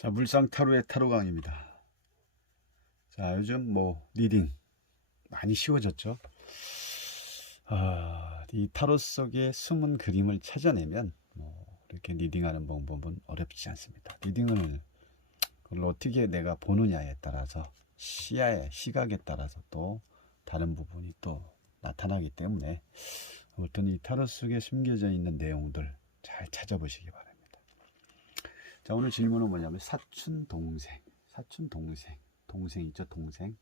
자, 물상타로의 타로강입니다. 자, 요즘 리딩 많이 쉬워졌죠. 이 타로 속의 숨은 그림을 찾아내면 이렇게 리딩하는 방법은 어렵지 않습니다. 리딩을 그걸 어떻게 내가 보느냐에 따라서 시각에 따라서 또 다른 부분이 또 나타나기 때문에 아무튼 이 타로 속에 숨겨져 있는 내용들 잘 찾아보시기 바랍니다. 자, 오늘 질문은 뭐냐면 사촌 동생 있죠. 동생을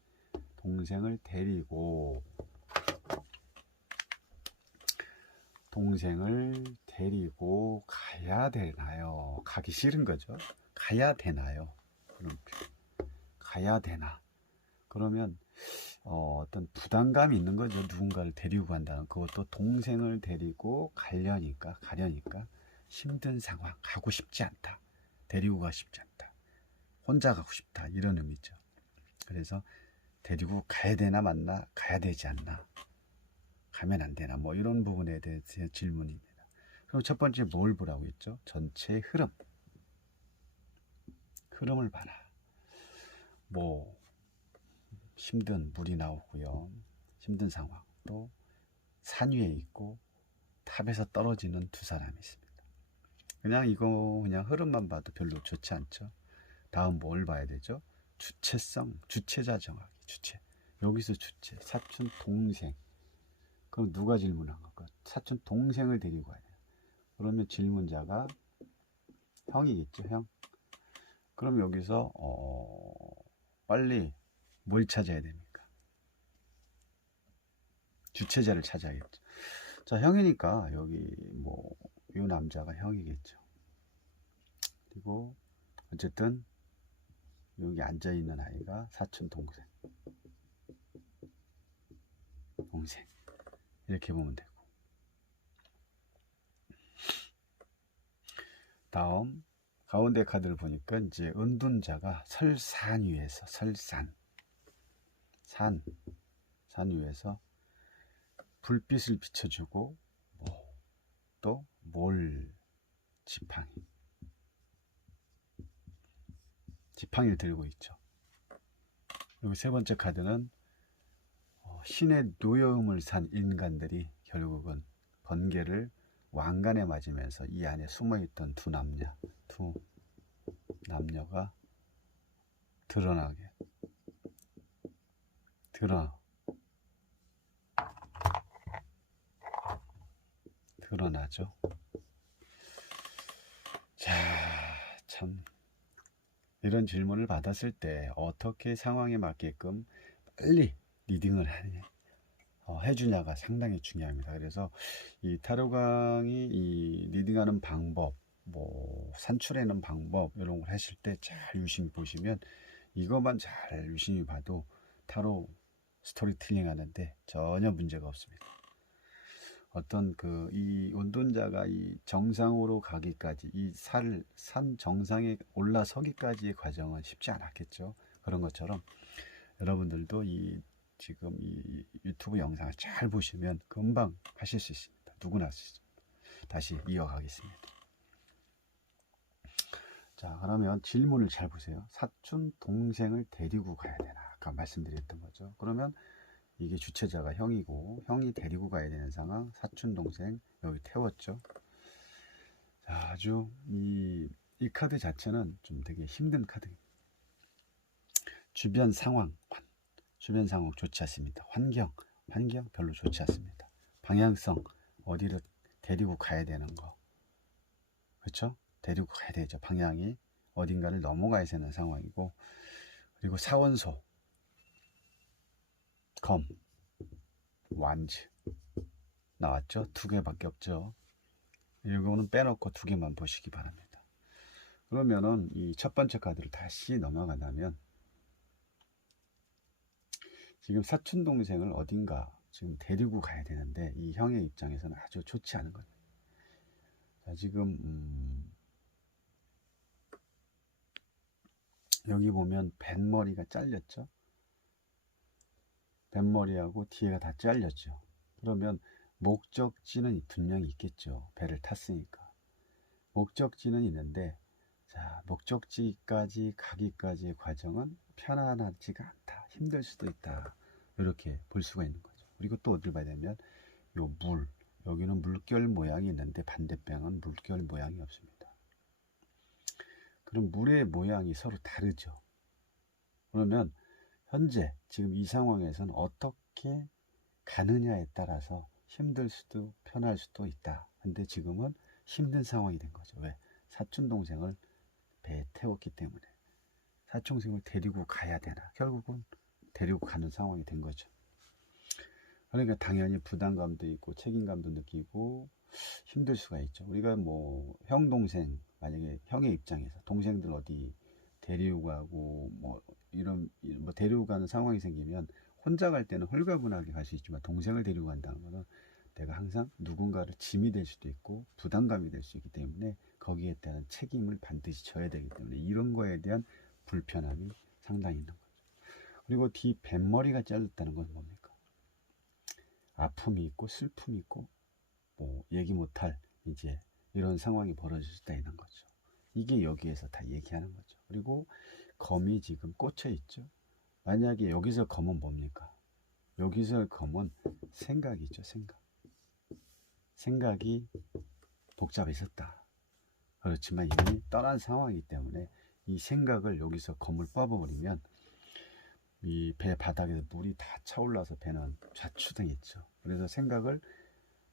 데리고 가야 되나요? 가기 싫은 거죠. 가야 되나요? 가야 되나? 그러면 어떤 부담감이 있는 거죠. 누군가를 데리고 간다는, 그것도 동생을 데리고 가려니까 힘든 상황, 가고 싶지 않다, 데리고 가고 싶지 않다, 혼자 가고 싶다, 이런 의미죠. 그래서 데리고 가야 되나 맞나, 가야 되지 않나, 가면 안 되나, 이런 부분에 대해서 질문입니다. 그럼 첫 번째 뭘 보라고 했죠? 전체의 흐름을 봐라. 힘든 물이 나오고요, 힘든 상황, 또 산 위에 있고 탑에서 떨어지는 두 사람이 있습니다. 그냥 흐름만 봐도 별로 좋지 않죠. 다음 뭘 봐야 되죠? 주체자 정하기. 여기서 주체, 사촌 동생. 그럼 누가 질문한 걸까? 사촌 동생을 데리고 가야 돼요. 그러면 질문자가 형이겠죠, 형. 그럼 여기서 빨리 뭘 찾아야 됩니까? 주체자를 찾아야겠죠. 자, 형이니까 여기 이 남자가 형이겠죠. 그리고 어쨌든 여기 앉아 있는 아이가 사촌 동생 이렇게 보면 되고, 다음 가운데 카드를 보니까 이제 은둔자가 설산 위에서 산 위에서 불빛을 비춰주고 또 지팡이를 들고 있죠. 그리고 세 번째 카드는 신의 노여움을 산 인간들이 결국은 번개를 왕관에 맞으면서 이 안에 숨어있던 두 남녀가 드러나죠. 자, 참 이런 질문을 받았을 때 어떻게 상황에 맞게끔 빨리 리딩을 해주냐가 상당히 중요합니다. 그래서 이 타로강이 이 리딩하는 방법, 산출하는 방법, 이런 걸 하실 때 잘 유심히 보시면, 이것만 잘 유심히 봐도 타로 스토리텔링 하는데 전혀 문제가 없습니다. 어떤 이 운동자가 이 정상으로 가기까지, 이 산 정상에 올라서기까지의 과정은 쉽지 않았겠죠. 그런 것처럼 여러분들도 지금 이 유튜브 영상을 잘 보시면 금방 하실 수 있습니다. 누구나 할 수 있습니다. 다시 이어가겠습니다. 자, 그러면 질문을 잘 보세요. 사촌 동생을 데리고 가야 되나? 아까 말씀드렸던 거죠. 그러면 이게 주체자가 형이고, 형이 데리고 가야 되는 상황, 사촌 동생 여기 태웠죠. 자, 아주 이 카드 자체는 좀 되게 힘든 카드입니다. 주변 상황 좋지 않습니다. 환경 별로 좋지 않습니다. 방향성, 어디를 데리고 가야 되는 거, 그렇죠? 데리고 가야 되죠. 방향이 어딘가를 넘어가야 되는 상황이고, 그리고 사원소, 검, 완즈 나왔죠. 두 개밖에 없죠. 이거는 빼놓고 두 개만 보시기 바랍니다. 그러면은 이 첫 번째 카드를 다시 넘어간다면, 지금 사촌 동생을 어딘가 지금 데리고 가야 되는데 이 형의 입장에서는 아주 좋지 않은 거예요. 자, 지금 여기 보면 뱃머리가 잘렸죠. 뱃머리하고 뒤에가 다 잘렸죠. 그러면 목적지는 분명히 있겠죠. 배를 탔으니까 목적지는 있는데 자, 목적지까지 가기까지의 과정은 편안하지가 않다. 힘들 수도 있다. 이렇게 볼 수가 있는 거죠. 그리고 또 어딜 봐야 되면 요 물, 여기는 물결 모양이 있는데 반대방은 물결 모양이 없습니다. 그럼 물의 모양이 서로 다르죠. 그러면 현재 지금 이 상황에서는 어떻게 가느냐에 따라서 힘들 수도 편할 수도 있다. 근데 지금은 힘든 상황이 된 거죠. 왜? 사촌 동생을 배에 태웠기 때문에. 사촌 동생을 데리고 가야 되나? 결국은 데리고 가는 상황이 된 거죠. 그러니까 당연히 부담감도 있고 책임감도 느끼고 힘들 수가 있죠. 우리가 뭐 형 동생, 만약에 형의 입장에서 동생들 어디 데리고 가고 뭐 이런 뭐 데리고 가는 상황이 생기면 혼자 갈 때는 홀가분하게 갈 수 있지만 동생을 데리고 간다는 거는 내가 항상 누군가를 짐이 될 수도 있고 부담감이 될 수 있기 때문에 거기에 대한 책임을 반드시 져야 되기 때문에 이런 거에 대한 불편함이 상당히 있는 거죠. 그리고 뒤 뱃머리가 잘렸다는 건 뭡니까? 아픔이 있고 슬픔이 있고 뭐 얘기 못할 이제 이런 상황이 벌어질 수도 있는 거죠. 이게 여기에서 다 얘기하는 거죠. 그리고 검이 지금 꽂혀 있죠. 만약에 여기서 검은 뭡니까? 여기서 검은 생각이죠. 생각이 복잡해졌다. 그렇지만 이미 떠난 상황이기 때문에 이 생각을 여기서 검을 뽑아버리면 이 배 바닥에서 물이 다 차올라서 배는 좌추등했죠. 그래서 생각을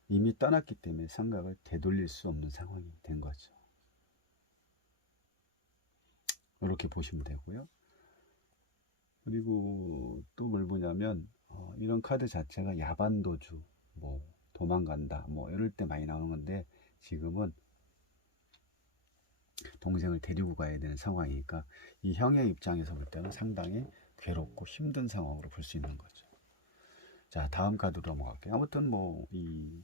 이미 떠났기 때문에 생각을 되돌릴 수 없는 상황이 된 거죠. 이렇게 보시면 되고요. 그리고 또 뭘 보냐면 이런 카드 자체가 야반도주, 뭐 도망간다, 뭐 이럴 때 많이 나오는 건데 지금은 동생을 데리고 가야 되는 상황이니까 이 형의 입장에서 볼 때는 상당히 괴롭고 힘든 상황으로 볼 수 있는 거죠. 자, 다음 카드로 넘어갈게요. 아무튼 뭐 이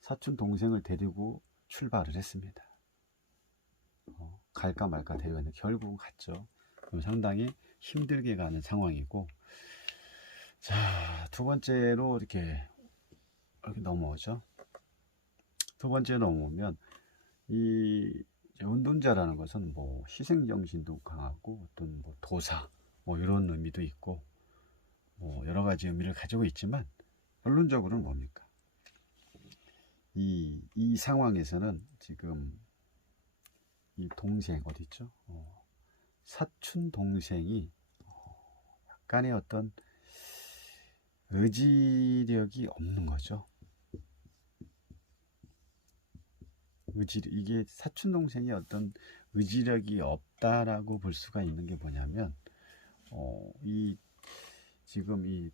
사촌 동생을 데리고 출발을 했습니다. 갈까 말까 데려갔는데 결국은 갔죠. 그럼 상당히 힘들게 가는 상황이고, 자, 두 번째로 이렇게 넘어오죠. 두 번째 넘어오면 이 운동자라는 것은 뭐 희생정신도 강하고 어떤 뭐 도사 뭐 이런 의미도 있고 뭐 여러 가지 의미를 가지고 있지만 결론적으로는 뭡니까? 이 상황에서는 지금 이 동생 어디 있죠? 사촌 동생이 약간의 어떤 의지력이 없는 거죠. 이게 사촌 동생이 어떤 의지력이 없다라고 볼 수가 있는 게 뭐냐면 이 지금 이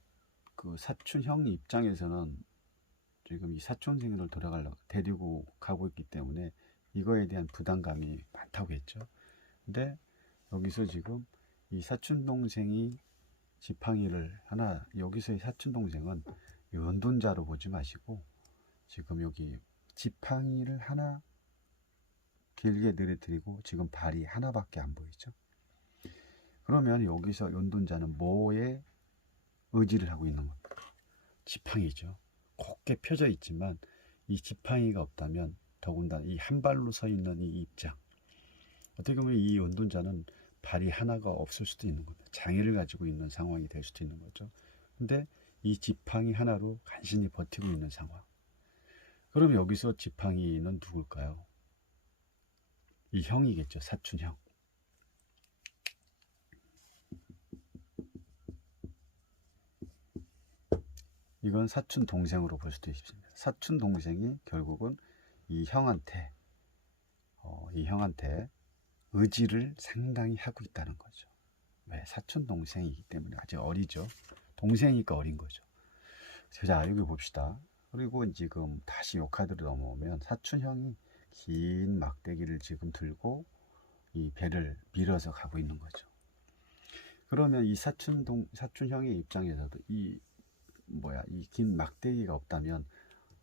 그 사촌 형 입장에서는 지금 이 사촌 동생을 데리고 가고 있기 때문에 이거에 대한 부담감이 많다고 했죠. 근데 여기서 지금 이 사촌 동생이 지팡이를 하나, 여기서의 사촌 동생은 연돈자로 보지 마시고 지금 여기 지팡이를 하나 길게 늘어뜨리고 지금 발이 하나밖에 안 보이죠. 그러면 여기서 연돈자는 뭐에 의지를 하고 있는 겁니까? 지팡이죠. 곱게 펴져 있지만 이 지팡이가 없다면 더군다나 이 한 발로 서 있는 이 입장, 어떻게 보면 이 연돈자는 발이 하나가 없을 수도 있는 겁니다. 장애를 가지고 있는 상황이 될 수도 있는 거죠. 근데 이 지팡이 하나로 간신히 버티고 있는 상황. 그럼 여기서 지팡이는 누굴까요? 이 형이겠죠. 사촌 형. 이건 사촌 동생으로 볼 수도 있습니다. 사촌 동생이 결국은 이 형한테 의지를 상당히 하고 있다는 거죠. 왜? 사촌 동생이기 때문에 아직 어리죠. 동생이니까 어린 거죠. 자, 여기 봅시다. 그리고 지금 다시 요 카드로 넘어오면 사촌 형이 긴 막대기를 지금 들고 이 배를 밀어서 가고 있는 거죠. 그러면 이 사촌 형의 입장에서도 이 긴 막대기가 없다면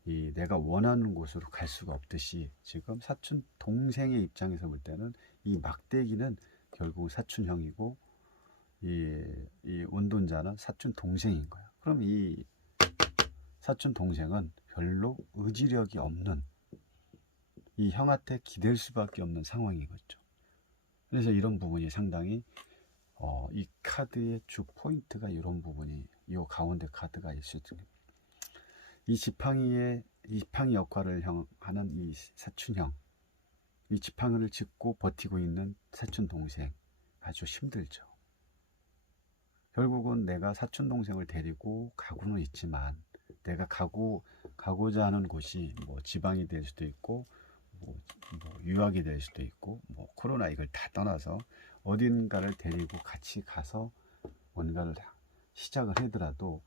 이 내가 원하는 곳으로 갈 수가 없듯이 지금 사촌 동생의 입장에서 볼 때는 이 막대기는 결국 사촌 형이고 이 운동자는 사촌 동생인 거야. 그럼 이 사촌 동생은 별로 의지력이 없는 이 형한테 기댈 수밖에 없는 상황이겠죠. 그래서 이런 부분이 상당히 이 카드의 주 포인트가 이런 부분이 이 가운데 카드가 있을 때 이 지팡이 역할을 하는 이 사촌형, 이 지팡이를 짚고 버티고 있는 사촌 동생 아주 힘들죠. 결국은 내가 사촌 동생을 데리고 가고는 있지만 내가 가고자 하는 곳이 뭐 지방이 될 수도 있고 뭐 유학이 될 수도 있고 뭐 코로나 이걸 다 떠나서 어딘가를 데리고 같이 가서 뭔가를 시작을 하더라도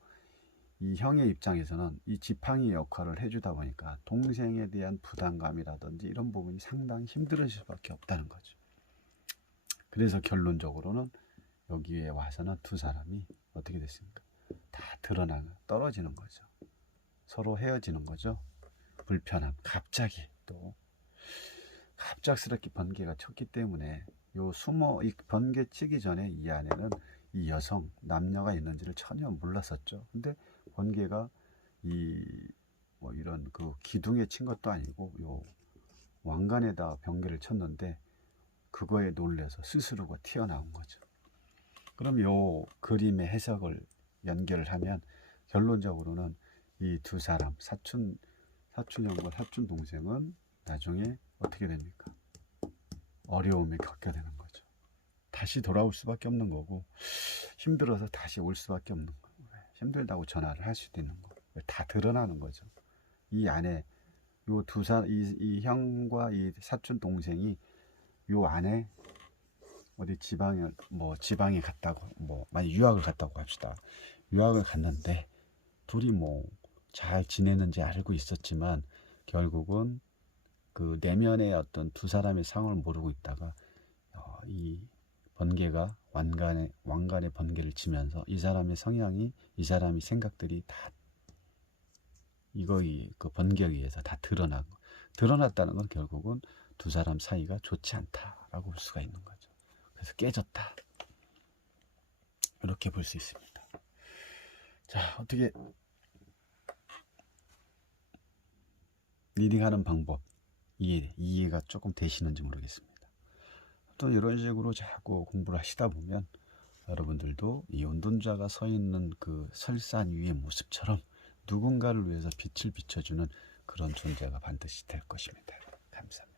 이 형의 입장에서는 이 지팡이 역할을 해주다 보니까 동생에 대한 부담감이라든지 이런 부분이 상당히 힘들을 수밖에 없다는 거죠. 그래서 결론적으로는 여기에 와서는 두 사람이 어떻게 됐습니까? 다 떨어지는 거죠. 서로 헤어지는 거죠. 불편함, 갑자기 또 갑작스럽게 번개가 쳤기 때문에 이 번개 치기 전에 이 안에는 이 여성 남녀가 있는지를 전혀 몰랐었죠. 근데 번개가 뭐 이런 그 기둥에 친 것도 아니고 요 왕관에다 번개를 쳤는데 그거에 놀래서 스스로가 튀어나온 거죠. 그럼 요 그림의 해석을 연결을 하면 결론적으로는 이 두 사람 사촌형과 사촌 동생은 나중에 어떻게 됩니까? 어려움을 겪게 되는 거죠. 다시 돌아올 수밖에 없는 거고 힘들어서 다시 올 수밖에 없는 거고 힘들다고 전화를 할 수도 있는 거고 다 드러나는 거죠. 이 안에 이 형과 이 사촌 동생이 요 안에 어디 지방에 갔다고 만약 유학을 갔다고 합시다. 유학을 갔는데 둘이 잘 지내는지 알고 있었지만 결국은 그 내면의 어떤 두 사람의 상황을 모르고 있다가 이 번개가 왕관의 번개를 치면서 이 사람의 성향이 이 사람의 생각들이 다 그 번개에 의해서 다 드러났다는 건 결국은 두 사람 사이가 좋지 않다라고 볼 수가 있는 거죠. 그래서 깨졌다 이렇게 볼 수 있습니다. 자, 어떻게 리딩하는 방법 이해가 조금 되시는지 모르겠습니다. 또 이런 식으로 자꾸 공부를 하시다 보면 여러분들도 이 운동자가 서 있는 그 설산 위의 모습처럼 누군가를 위해서 빛을 비춰주는 그런 존재가 반드시 될 것입니다. 감사합니다.